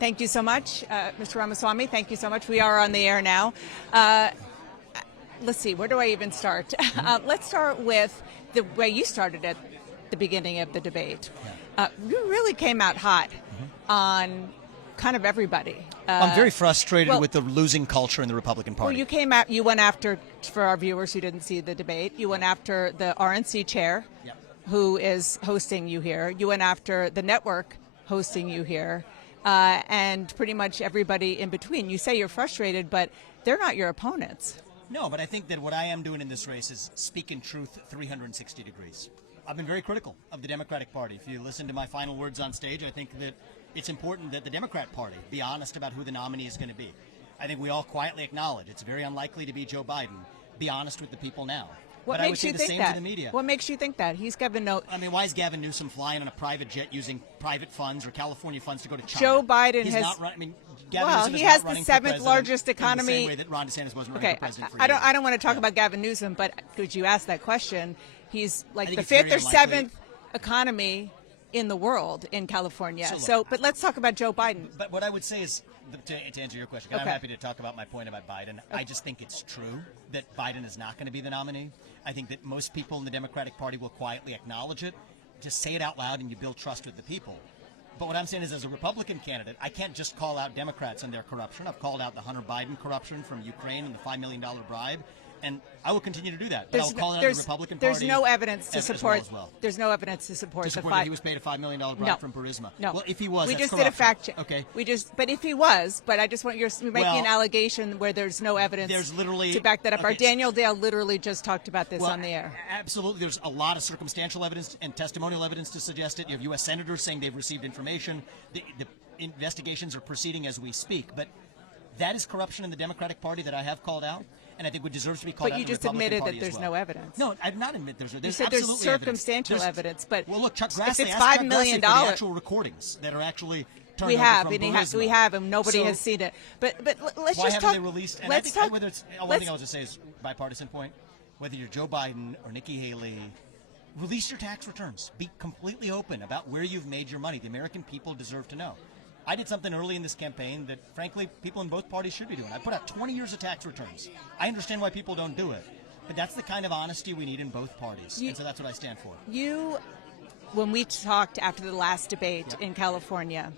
Thank you so much, Mr. Ramaswamy. Thank you so much. We are on the air now. Let's see, where do I even start? Let's start with the way you started at the beginning of the debate. You really came out hot on kind of everybody. I'm very frustrated with the losing culture in the Republican Party. Well, you went after, for our viewers who didn't see the debate, you went after the RNC chair, who is hosting you here. You went after the network hosting you here, and pretty much everybody in between. You say you're frustrated, but they're not your opponents. No, but I think that what I am doing in this race is speaking truth 360 degrees. I've been very critical of the Democratic Party. If you listen to my final words on stage, I think that it's important that the Democrat Party be honest about who the nominee is going to be. I think we all quietly acknowledge it's very unlikely to be Joe Biden. Be honest with the people now. What but makes I would say you the think same that? to the media. What makes you think that? He's Gavin no. I mean, why is Gavin Newsom flying on a private jet using private funds or California funds to go to China? Joe Biden He's has. not run, I mean, Gavin well, Newsom he is has not the seventh largest economy. In the same way that Ron DeSantis wasn't running for president for I years. don't want to talk about Gavin Newsom, but could you ask that question? He's like the fifth or unlikely. seventh economy in the world in California. So, but let's talk about Joe Biden. But what I would say is, to answer your question, I'm happy to talk about my point about Biden. I just think it's true that Biden is not going to be the nominee. I think that most people in the Democratic Party will quietly acknowledge it. Just say it out loud and you build trust with the people. But what I'm saying is, as a Republican candidate, I can't just call out Democrats and their corruption. I've called out the Hunter Biden corruption from Ukraine and the $5 million bribe. And I will continue to do that. But I'll call out the Republican Party. There's no evidence to support. As well. There's no evidence to support that he was paid a $5 million bribe from Burisma. No. Well, if he was, we that's just did a fact check. Okay. But if he was, but I just want you're making an allegation where there's no evidence. There's literally to back that up. Okay. Our Daniel Dale literally just talked about this on the air. Absolutely, there's a lot of circumstantial evidence and testimonial evidence to suggest it. You have U.S. senators saying they've received information. The investigations are proceeding as we speak, but that is corruption in the Democratic Party that I have called out, and I think it deserves to be called out in the Republican Party as well. But you just admitted that there's no evidence. No, I've not admitted there's no. You said there's circumstantial evidence, but well, look, Chuck if Grassley, it's $5 million, the actual recordings that are actually turned over from Burisma. We have, and nobody has seen it. But let's why just haven't talk. they released? And let's talk. Whether it's one thing I was to say is bipartisan point. Whether you're Joe Biden or Nikki Haley, release your tax returns. Be completely open about where you've made your money. The American people deserve to know. I did something early in this campaign that, frankly, people in both parties should be doing. I put out 20 years of tax returns. I understand why people don't do it, but that's the kind of honesty we need in both parties, and so that's what I stand for. When we talked after the last debate in California,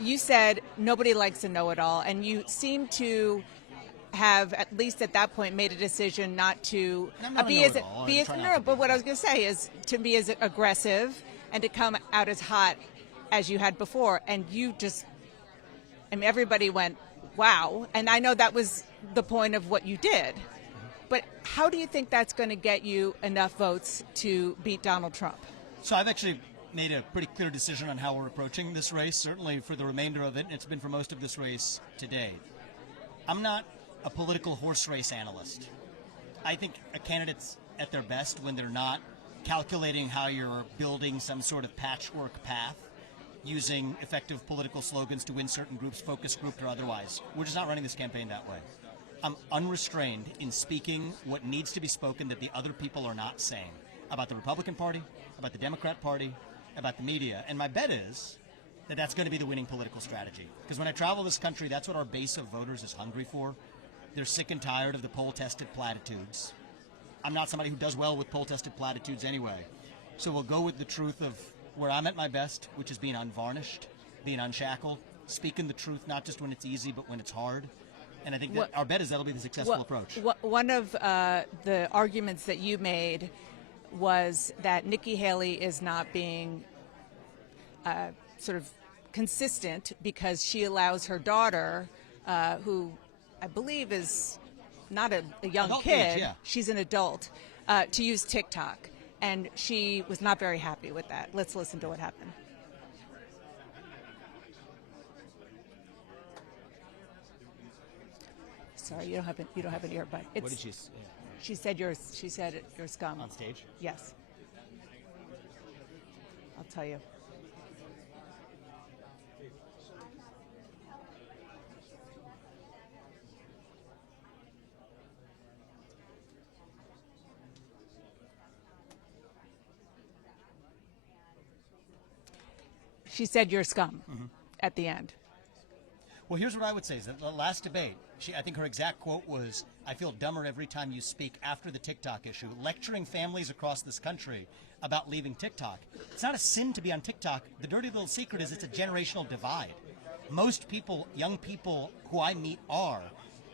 you said nobody likes a know-it-all, and you seem to have, at least at that point, made a decision not to be as but what I was going to say is to be as aggressive and to come out as hot as you had before, and everybody went, wow. And I know that was the point of what you did. But how do you think that's going to get you enough votes to beat Donald Trump? So I've actually made a pretty clear decision on how we're approaching this race, certainly for the remainder of it, and it's been for most of this race today. I'm not a political horse race analyst. I think a candidate's at their best when they're not calculating how you're building some sort of patchwork path, using effective political slogans to win certain groups, focus grouped or otherwise. We're just not running this campaign that way. I'm unrestrained in speaking what needs to be spoken that the other people are not saying about the Republican Party, about the Democrat Party, about the media. And my bet is that that's going to be the winning political strategy. Because when I travel this country, that's what our base of voters is hungry for. They're sick and tired of the poll-tested platitudes. I'm not somebody who does well with poll-tested platitudes anyway. So we'll go with the truth of where I'm at my best, which is being unvarnished, being unshackled, speaking the truth, not just when it's easy, but when it's hard. And I think that our bet is that'll be the successful approach. One of the arguments that you made was that Nikki Haley is not being sort of consistent because she allows her daughter, who I believe is not a young adult kid, age, she's an adult, to use TikTok. And she was not very happy with that. Let's listen to what happened. Sorry, you don't have an earbud. What did she say? She said you're scum. On stage? Yes. I'll tell you. She said you're scum at the end. Well, here's what I would say is that the last debate, I think her exact quote was, "I feel dumber every time you speak," after the TikTok issue, lecturing families across this country about leaving TikTok. It's not a sin to be on TikTok. The dirty little secret is it's a generational divide. Most people, young people who I meet are.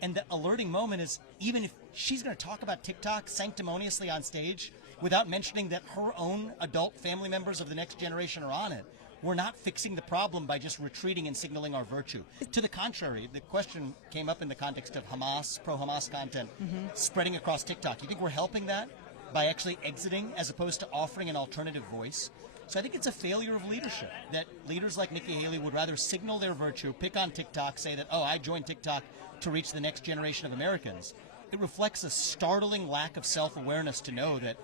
And the alerting moment is, even if she's going to talk about TikTok sanctimoniously on stage without mentioning that her own adult family members of the next generation are on it, we're not fixing the problem by just retreating and signaling our virtue. To the contrary, the question came up in the context of Hamas, pro-Hamas content spreading across TikTok. You think we're helping that by actually exiting as opposed to offering an alternative voice? So I think it's a failure of leadership, that leaders like Nikki Haley would rather signal their virtue, pick on TikTok, say that, oh, I joined TikTok to reach the next generation of Americans. It reflects a startling lack of self-awareness to know that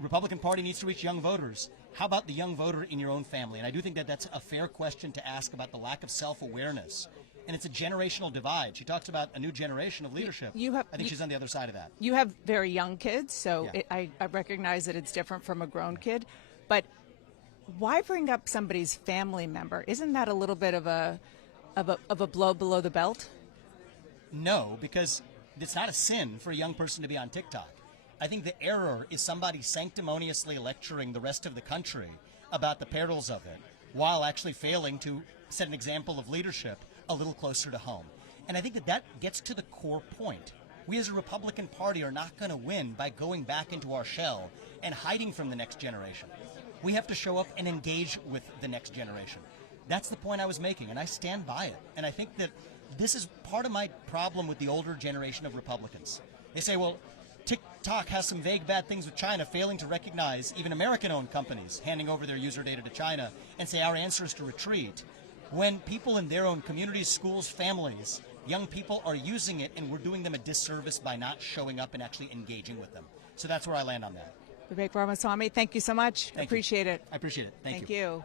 Republican Party needs to reach young voters. How about the young voter in your own family? And I do think that that's a fair question to ask about the lack of self-awareness. And it's a generational divide. She talks about a new generation of leadership. I think she's on the other side of that. You have very young kids, so Yeah. I recognize that it's different from a grown kid. But why bring up somebody's family member? Isn't that a little bit of a blow below the belt? No, because it's not a sin for a young person to be on TikTok. I think the error is somebody sanctimoniously lecturing the rest of the country about the perils of it while actually failing to set an example of leadership a little closer to home. And I think that that gets to the core point. We as a Republican Party are not going to win by going back into our shell and hiding from the next generation. We have to show up and engage with the next generation. That's the point I was making, and I stand by it. And I think that this is part of my problem with the older generation of Republicans. They say, well, TikTok has some vague bad things with China, failing to recognize even American-owned companies handing over their user data to China, and say our answer is to retreat. When people in their own communities, schools, families, young people are using it, and we're doing them a disservice by not showing up and actually engaging with them. So that's where I land on that. Vivek Ramaswamy, thank you so much. Thank you. Appreciate it. I appreciate it. Thank you. Thank you.